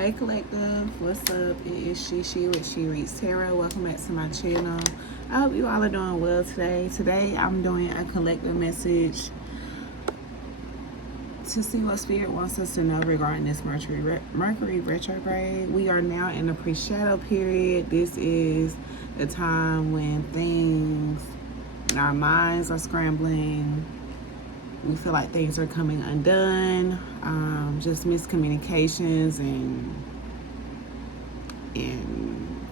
Hey collective, what's up? It is She with She Reads Tarot. Welcome back to my channel. I hope you all are doing well today. Today I'm doing a collective message to see what Spirit wants us to know regarding this Mercury retrograde. We are now in the pre-shadow period. This is the time when our minds are scrambling. We feel like things are coming undone, just miscommunications and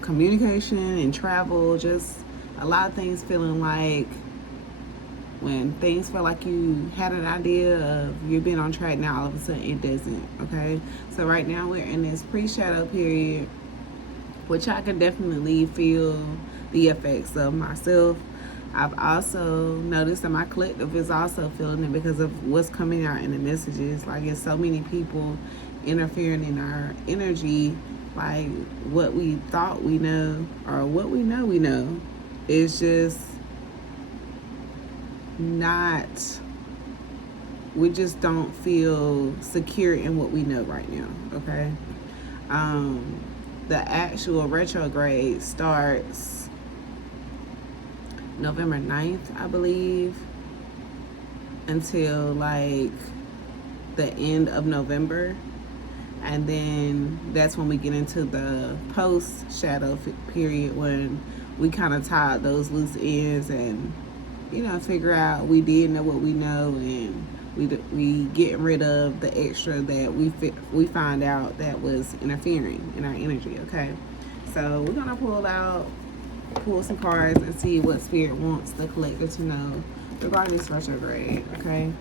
communication and travel, just a lot of things feeling like when things feel like you had an idea of you're being on track, now all of a sudden it doesn't, okay? So right now we're in this pre-shadow period, which I can definitely feel the effects of myself. I've also noticed that my collective is also feeling it because of what's coming out in the messages. Like, it's so many people interfering in our energy. Like, what we thought we know or what we know is just not, we just don't feel secure in what we know right now, okay? The actual retrograde starts November 9th, I believe, until like the end of November. And then that's when we get into the post-shadow period, when we kind of tie up those loose ends and, figure out we did know what we know, and we getting rid of the extra that we find out that was interfering in our energy, okay? So we're going to pull some cards and see what Spirit wants the collector to know regarding this retrograde, okay?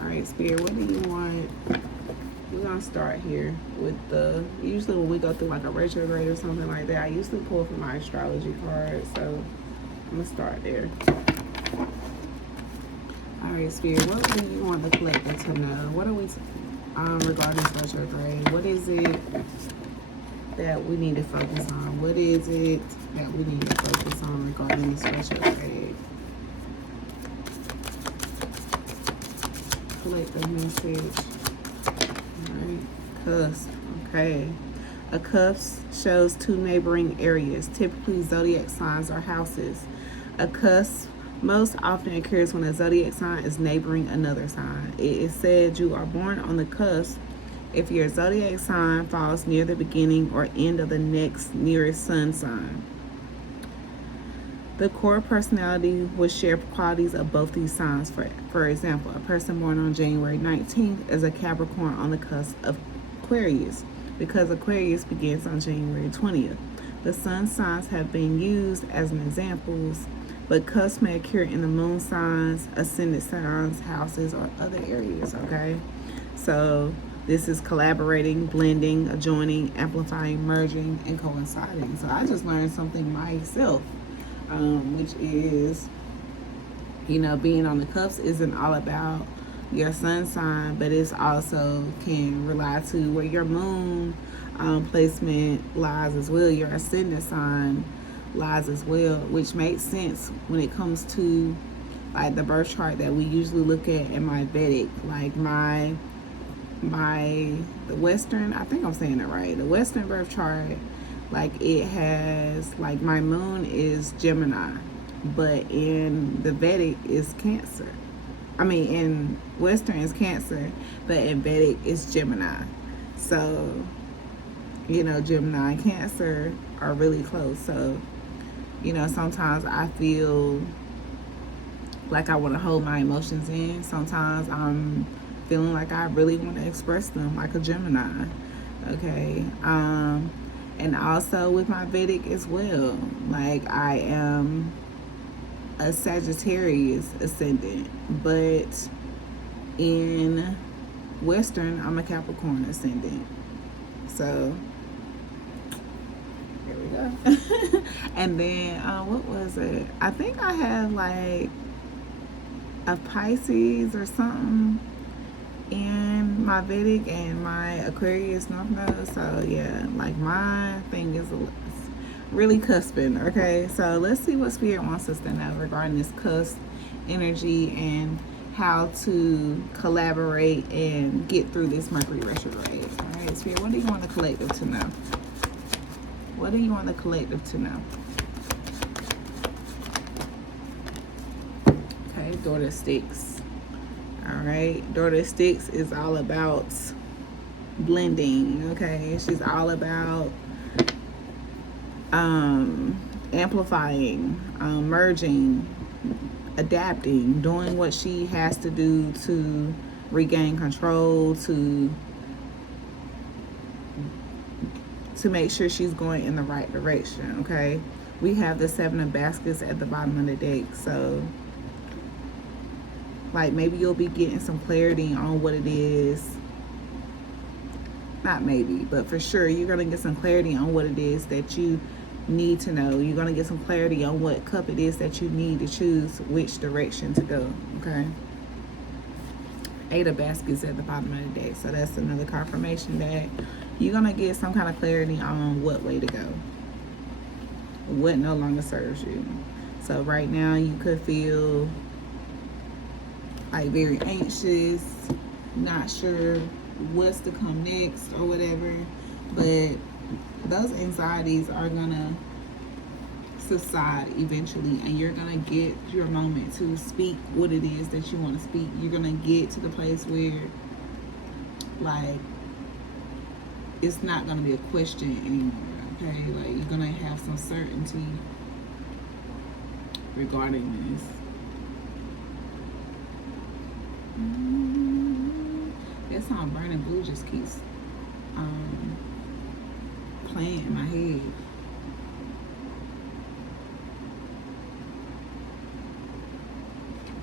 All right, Spirit, what do you want? We're gonna start here with usually when we go through like a retrograde or something like that, I usually pull from my astrology card, so I'm gonna start there. All right, Spirit, what do you want the collector to know? What are we regarding this retrograde? What is it that we need to focus on? What is it that we need to focus on regarding this retrograde? Collective message. Alright, cusp. Okay. A cusp shows two neighboring areas, typically zodiac signs or houses. A cusp most often occurs when a zodiac sign is neighboring another sign. It is said you are born on the cusp if your zodiac sign falls near the beginning or end of the next nearest sun sign. The core personality will share qualities of both these signs. For example, a person born on January 19th is a Capricorn on the cusp of Aquarius, because Aquarius begins on January 20th. The sun signs have been used as examples, but cusps may occur in the moon signs, ascendant signs, houses, or other areas, okay? So this is collaborating, blending, adjoining, amplifying, merging, and coinciding. So I just learned something myself, which is, being on the cusp isn't all about your sun sign, but it's also can rely to where your moon placement lies as well, your ascendant sign lies as well, which makes sense when it comes to like the birth chart that we usually look at in my Vedic, like the Western, I think I'm saying it right, the Western birth chart, like it has, like my moon is Gemini, but in the Vedic is Cancer. I mean, in Western is Cancer, but in Vedic is Gemini. So, Gemini and Cancer are really close. So, sometimes I feel like I want to hold my emotions in. Sometimes I'm feeling like I really want to express them like a Gemini, okay? And also with my Vedic as well, like I am a Sagittarius ascendant, but in Western I'm a Capricorn ascendant. So here we go. And then what was it? I think I have like a Pisces or something in my Vedic and my Aquarius North Node. So yeah, like my thing is really cusping, okay? So let's see what Spirit wants us to know regarding this cusp energy and how to collaborate and get through this Mercury retrograde, all right? right, Spirit, what do you want the collective to know? What do you want the collective to know? Okay, Daughter of Sticks. All right, Daughter of Sticks is all about blending, okay? She's all about amplifying, merging, adapting, doing what she has to do to regain control, to make sure she's going in the right direction, okay? We have the 7 of baskets at the bottom of the deck, so like maybe you'll be getting some clarity on what it is. Not maybe, but for sure you're going to get some clarity on what it is that you need to know. You're going to get some clarity on what cup it is that you need to choose which direction to go, okay? 8 of baskets at the bottom of the deck, so that's another confirmation that you're going to get some kind of clarity on what way to go, what no longer serves you. So right now you could feel like very anxious, not sure what's to come next or whatever, but those anxieties are gonna subside eventually, and you're gonna get your moment to speak what it is that you want to speak. You're gonna get to the place where like it's not gonna be a question anymore, okay? Like you're gonna have some certainty regarding this. That song Burning Blue just keeps playing in my head.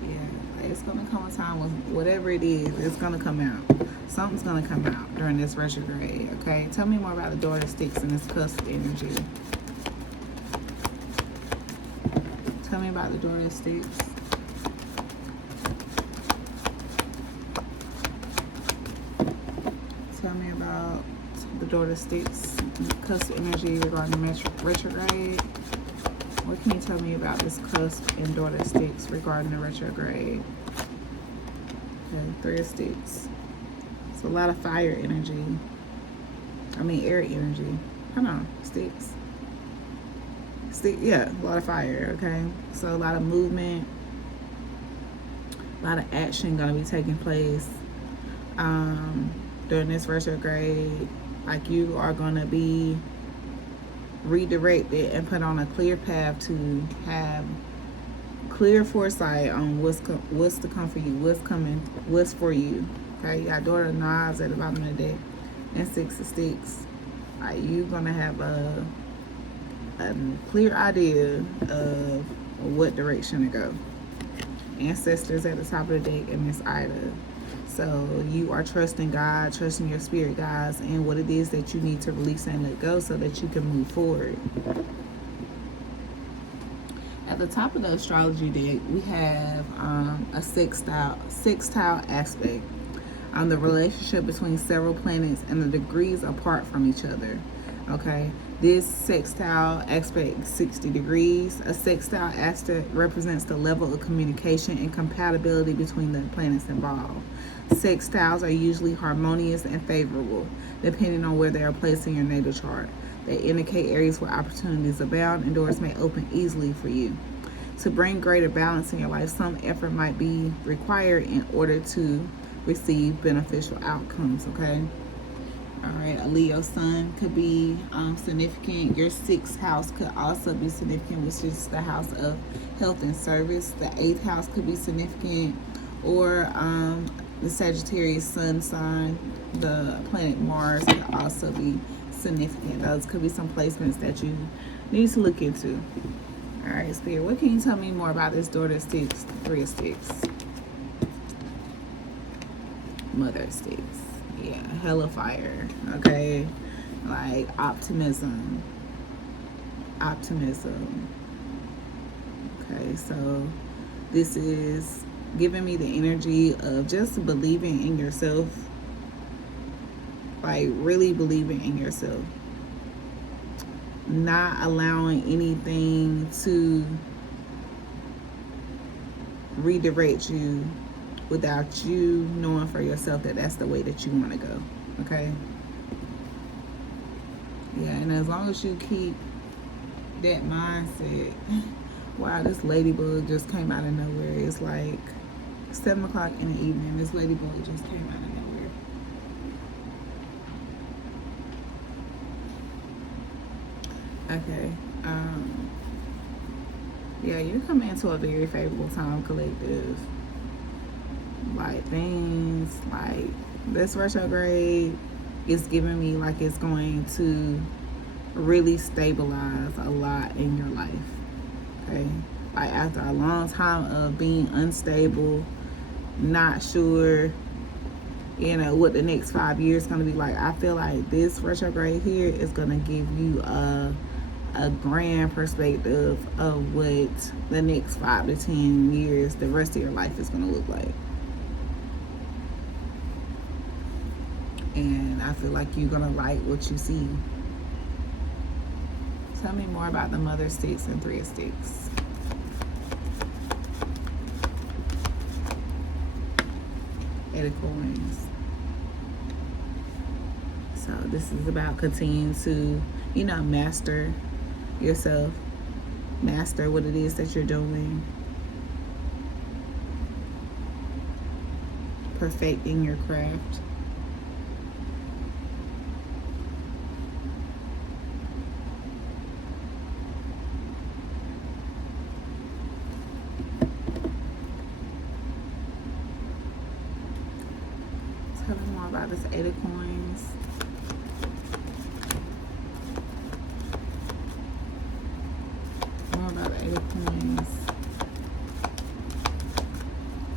Yeah, it's gonna come a time when whatever it is, it's gonna come out. Something's gonna come out during this retrograde, okay? Tell me more about the Daughter of Sticks and this cusp energy. Tell me about the Daughter of Sticks. Tell me about the Daughter of Sticks, cusp energy regarding retrograde. What can you tell me about this cusp and Daughter of Sticks regarding the retrograde? Okay, 3 of Sticks. It's a lot of fire energy. I mean air energy. Hold on, Sticks. Yeah, a lot of fire, okay? So a lot of movement, a lot of action gonna be taking place during this retrograde. Like you are gonna be redirected and put on a clear path to have clear foresight on what's to come for you, what's coming, what's for you. Okay, you got Daughter of Knives at the bottom of the deck and 6 of Sticks. Like you gonna have a clear idea of what direction to go. Ancestors at the top of the deck and Miss Ida. So you are trusting God, trusting your spirit guides, and what it is that you need to release and let go so that you can move forward. At the top of the astrology deck, we have a sextile aspect on the relationship between several planets and the degrees apart from each other. Okay, this sextile aspect is 60 degrees. A sextile aspect represents the level of communication and compatibility between the planets involved. Sextiles are usually harmonious and favorable, depending on where they are placed in your natal chart. They indicate areas where opportunities abound and doors may open easily for you. To bring greater balance in your life, some effort might be required in order to receive beneficial outcomes, okay? All right, a Leo sun could be significant. Your 6th house could also be significant, which is the house of health and service. The 8th house could be significant, or the Sagittarius sun sign, the planet Mars could also be significant. Those could be some placements that you need to look into. All right, Spirit, what can you tell me more about this Daughter of Sticks, 3 of Sticks? Mother of Sticks. Yeah, hella fire, okay? Like optimism. Okay, so this is giving me the energy of just believing in yourself. Like really believing in yourself. Not allowing anything to redirect you without you knowing for yourself that that's the way that you want to go, okay? And as long as you keep that mindset, wow, this ladybug just came out of nowhere. It's like 7 o'clock in the evening. This ladybug just came out of nowhere. Okay. Yeah, you're coming into a very favorable time, collective. Like, things like this retrograde is giving me like it's going to really stabilize a lot in your life. Okay. Like, after a long time of being unstable, not sure, what the next 5 years is going to be like, I feel like this retrograde here is going to give you a grand perspective of what the next 5 to 10 years, the rest of your life is going to look like. And I feel like you're going to like what you see. Tell me more about the Mother of Sticks and Three of Sticks. Eight of Coins. So this is about continuing to, master yourself, master what it is that you're doing, perfecting your craft. Tell me more about this Eight of Coins. More about the Eight of Coins.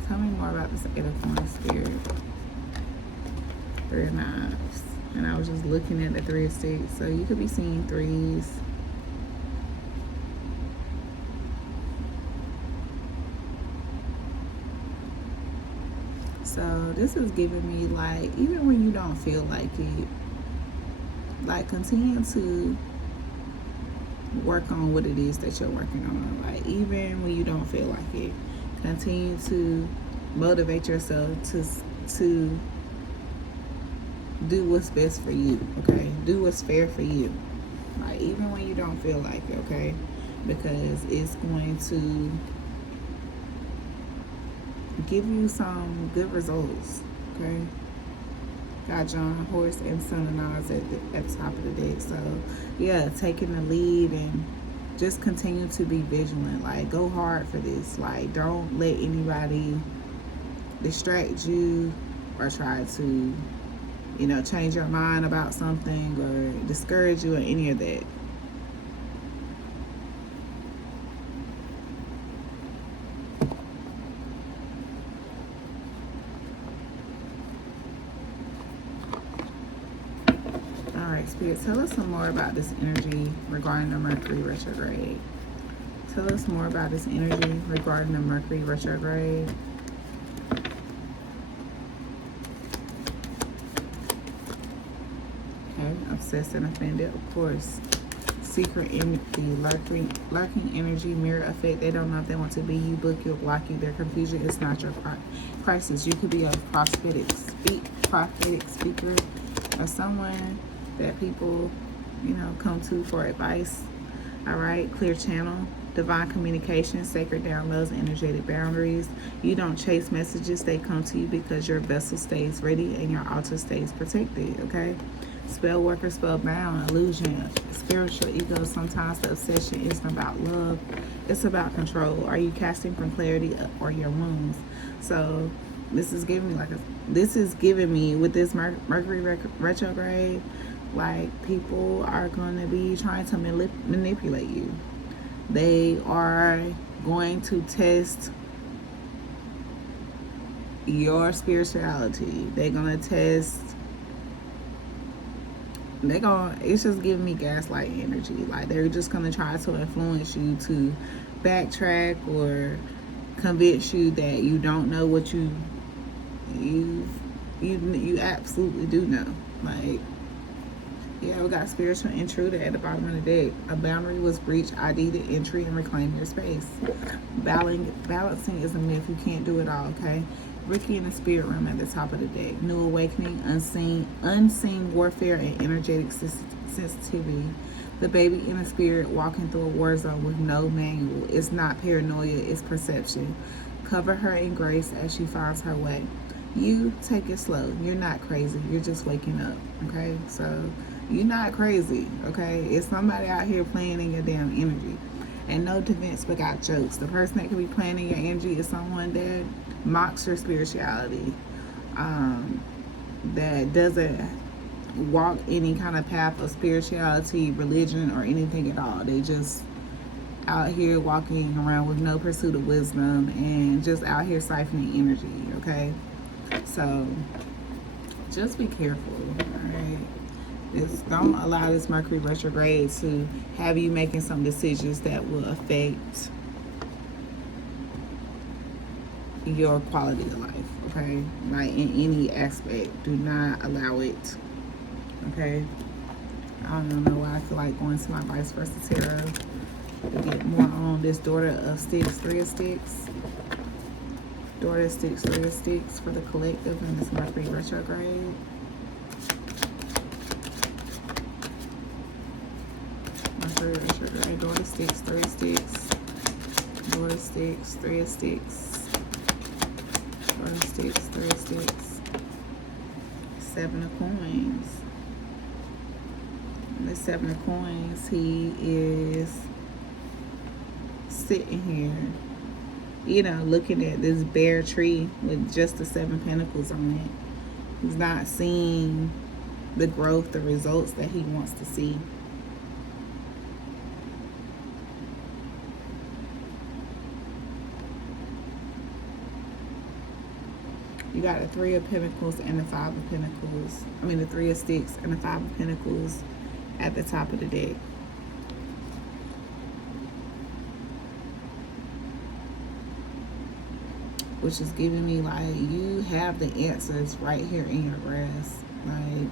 Tell me more about this Eight of Coins, Spirit. Three of Knives. And I was just looking at the Three of Sticks. So you could be seeing threes. So this is giving me, like, even when you don't feel like it, like, continue to work on what it is that you're working on. Like, even when you don't feel like it, continue to motivate yourself to do what's best for you, okay? Do what's fair for you. Like, even when you don't feel like it, okay? Because it's going to give you some good results, okay? Got John, Horse, and Sun and Oz at the top of the deck. So, yeah, taking the lead and just continue to be vigilant. Like, go hard for this. Like, don't let anybody distract you or try to, change your mind about something or discourage you or any of that. Spirit, tell us some more about this energy regarding the Mercury retrograde. Tell us more about this energy regarding the Mercury retrograde. Okay, obsessed and offended, of course. Secret empathy, lurking energy, mirror effect. They don't know if they want to be you, book you, block you. Their confusion is not your crisis. You could be a prophetic speaker or someone that people, come to for advice. All right, clear channel, divine communication, sacred downloads, energetic boundaries. You don't chase messages, they come to you because your vessel stays ready and your altar stays protected, okay? Spell worker, spellbound, illusion, spiritual ego. Sometimes the obsession isn't about love, it's about control. Are you casting from clarity or your wounds? So this is giving me with this Mercury retrograde, like, people are going to be trying to manipulate you. They are going to test your spirituality. They're going to test, it's just giving me gaslight energy. Like, they're just going to try to influence you to backtrack or convince you that you don't know what you absolutely do know. Like, yeah, we got spiritual intruder at the bottom of the deck. A boundary was breached. ID the entry and reclaim your space. Balancing is a myth. You can't do it all, okay? Ricky in the spirit realm at the top of the deck. New awakening, unseen warfare, and energetic sensitivity. The baby in the spirit walking through a war zone with no manual. It's not paranoia, it's perception. Cover her in grace as she finds her way. You take it slow. You're not crazy. You're just waking up. Okay? So you're not crazy. Okay? It's somebody out here playing in your damn energy. And no defense but got jokes. The person that could be playing in your energy is someone that mocks your spirituality, that doesn't walk any kind of path of spirituality, religion, or anything at all. They just out here walking around with no pursuit of wisdom and just out here siphoning energy, okay? So just be careful, all right? Just don't allow this Mercury retrograde to have you making some decisions that will affect your quality of life, okay? Like in any aspect, do not allow it, okay? I don't know why I feel like going to my vice versa tarot to get more on this daughter of sticks, three of sticks. Daughter of sticks, three of sticks for the collective in this Mercury retrograde. Mercury retrograde, daughter of sticks, three of sticks. Daughter of sticks, three of sticks. Daughter of sticks, three of sticks. Seven of coins. And the seven of coins, he is sitting here, you know, looking at this bare tree with just the seven pentacles on it. He's not seeing the growth, the results that he wants to see. You got the three of pentacles and the five of pentacles. I mean the three of sticks and the five of pentacles at the top of the deck. Which is giving me like you have the answers right here in your grasp. Like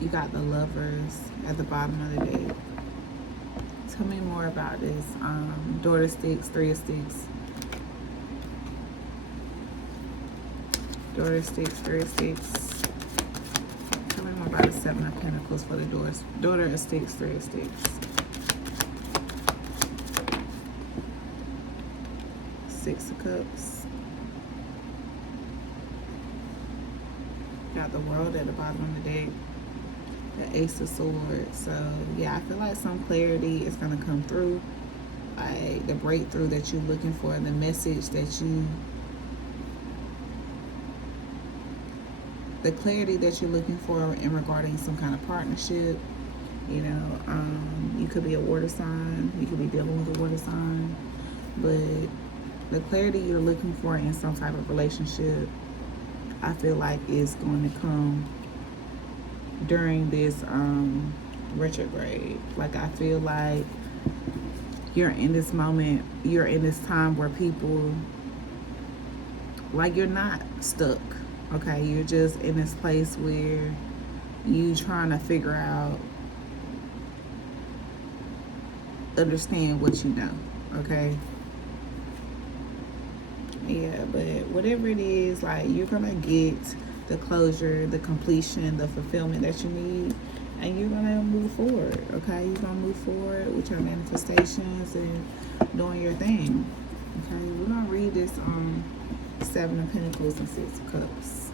you got the Lovers at the bottom of the deck. Tell me more about this. Daughter of sticks, three of sticks. Daughter of sticks, three of sticks. Tell me more about the seven of pentacles for the doors. Daughter of sticks, three of sticks. Six of cups. Got the World at the bottom of the deck. The Ace of Swords. So yeah, I feel like some clarity is going to come through, like the breakthrough that you're looking for, the message that you, the clarity that you're looking for in regarding some kind of partnership. You know, you could be a water sign, you could be dealing with a water sign, but the clarity you're looking for in some type of relationship, I feel like is going to come during this retrograde. Like I feel like you're in this moment, you're in this time where people, like you're not stuck, okay? You're just in this place where you trying to figure out, understand what you know, okay? Yeah, but whatever it is, like you're gonna get the closure, the completion, the fulfillment that you need, and you're gonna move forward, okay? You're gonna move forward with your manifestations and doing your thing, okay? We're gonna read this Seven of Pentacles and Six of Cups.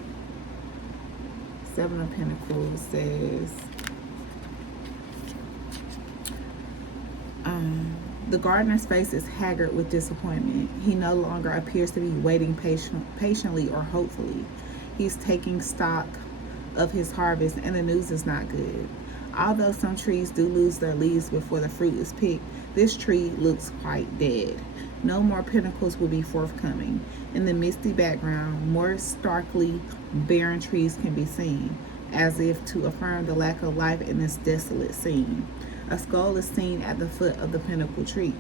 Seven of Pentacles says, the gardener's face is haggard with disappointment. He no longer appears to be waiting patiently or hopefully. He's taking stock of his harvest, and the news is not good. Although some trees do lose their leaves before the fruit is picked, this tree looks quite dead. No more pentacles will be forthcoming. In the misty background, more starkly barren trees can be seen, as if to affirm the lack of life in this desolate scene. A skull is seen at the foot of the pinnacle tree.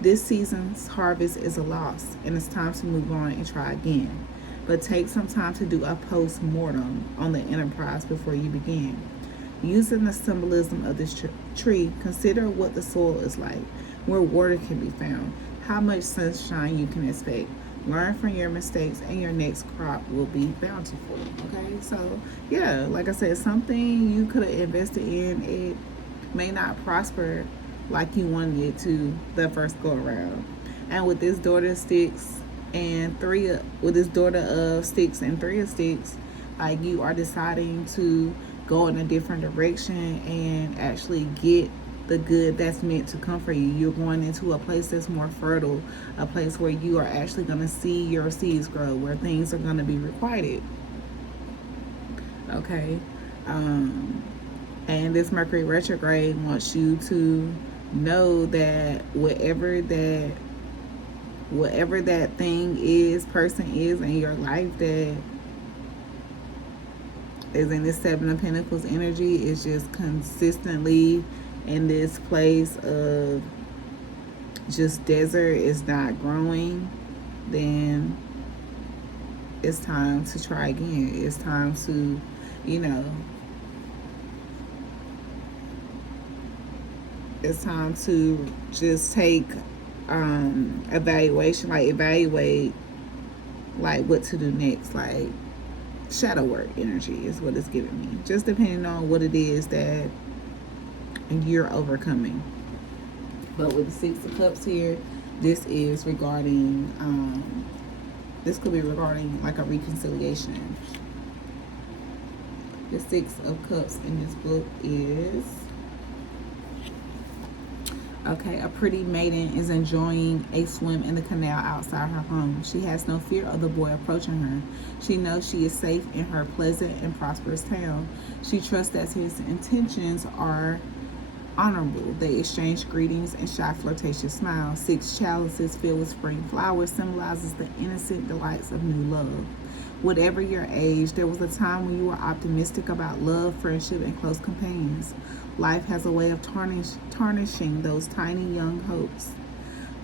This season's harvest is a loss, and it's time to move on and try again. But take some time to do a post-mortem on the enterprise before you begin. Using the symbolism of this tree, consider what the soil is like, where water can be found, how much sunshine you can expect. Learn from your mistakes, and your next crop will be bountiful. Okay, so yeah, like I said, something you could have invested in, it may not prosper like you wanted it to the first go around. And with this daughter of sticks and with this daughter of sticks and three of sticks, like you are deciding to go in a different direction and actually get the good that's meant to come for you. You're going into a place that's more fertile, a place where you are actually going to see your seeds grow, where things are going to be requited. Okay. And this Mercury retrograde wants you to know that whatever that thing is, person is in your life that is in this Seven of Pentacles energy is just consistently in this place of just desert, is not growing, then it's time to try again. It's time to, it's time to just take evaluate like what to do next. Like shadow work energy is what it's giving me, just depending on what it is that you're overcoming. But with the Six of Cups here, this is regarding this could be regarding like a reconciliation. The Six of Cups in this book is, okay, a pretty maiden is enjoying a swim in the canal outside her home. She has no fear of the boy approaching her. She knows she is safe in her pleasant and prosperous town. She trusts that his intentions are honorable. They exchange greetings and shy flirtatious smiles. 6 chalices filled with spring flowers symbolizes the innocent delights of new love. Whatever your age, there was a time when you were optimistic about love, friendship, and close companions. Life has a way of tarnishing those tiny young hopes,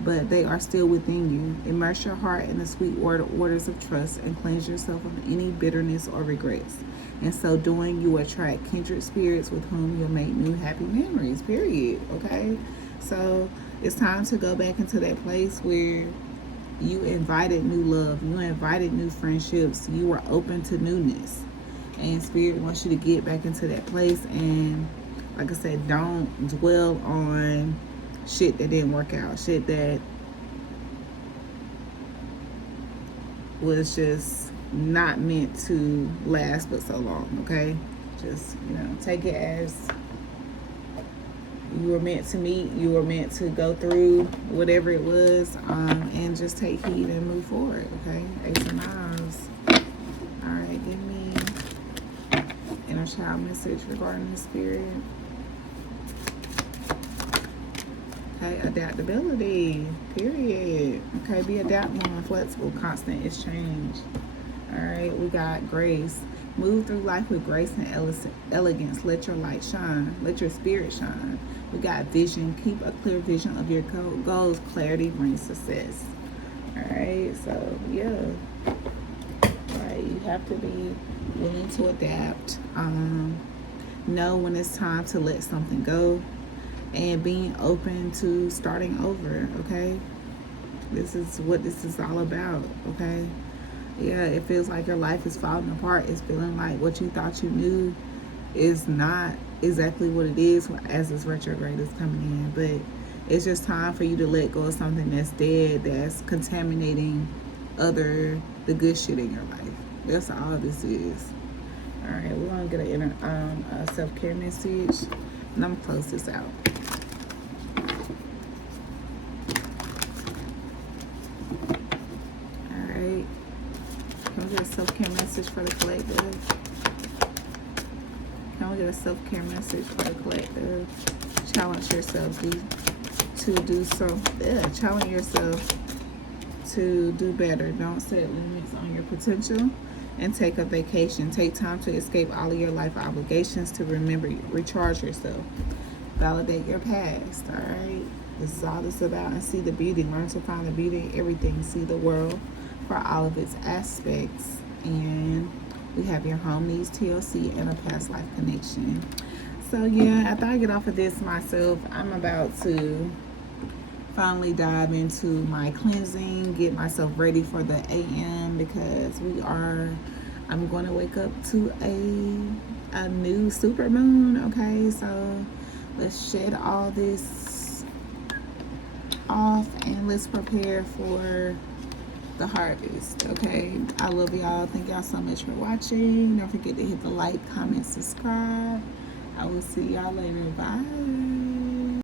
but they are still within you. Immerse your heart in the sweet waters of trust and cleanse yourself of any bitterness or regrets. In so doing, you attract kindred spirits with whom you'll make new happy memories, period. Okay? So it's time to go back into that place where you invited new love, you invited new friendships, you were open to newness. And Spirit wants you to get back into that place. And like I said, don't dwell on shit that didn't work out, shit that was just not meant to last but so long. Okay, just take it as you were meant to meet, you were meant to go through whatever it was, and just take heed and move forward. Okay, Ace of Knives. All right, give me inner child message regarding the Spirit. Okay, adaptability, period. Okay, be adaptable and flexible, constant exchange. All right, we got grace. Move through life with grace and elegance. Let your light shine. Let your spirit shine. We got vision. Keep a clear vision of your goals. Clarity brings success. All right, so yeah. All right, you have to be willing to adapt. Know when it's time to let something go. And being open to starting over, okay? This is what this is all about, okay? Yeah, it feels like your life is falling apart. It's feeling like what you thought you knew is not exactly what it is as this retrograde is coming in. But it's just time for you to let go of something that's dead, that's contaminating the good shit in your life. That's all this is. All right, we're going to get a self-care message. And I'm going to close this out. Alright. Can we get a self-care message for the collective? Can we get a self-care message for the collective? Challenge yourself to do something. Challenge yourself to do better. Don't set limits on your potential. And take a vacation. Take time to escape all of your life obligations, to remember, recharge yourself. Validate your past, all right? This is all this about. And see the beauty. Learn to find the beauty in everything. See the world for all of its aspects. And we have your home needs TLC and a past life connection. So yeah, after I get off of this myself, I'm about to finally dive into my cleansing, get myself ready for the AM because I'm going to wake up to a new super moon. Okay, so let's shed all this off and let's prepare for the harvest. Okay, I love y'all. Thank y'all so much for watching. Don't forget to hit the like, comment, subscribe. I will see y'all later. Bye.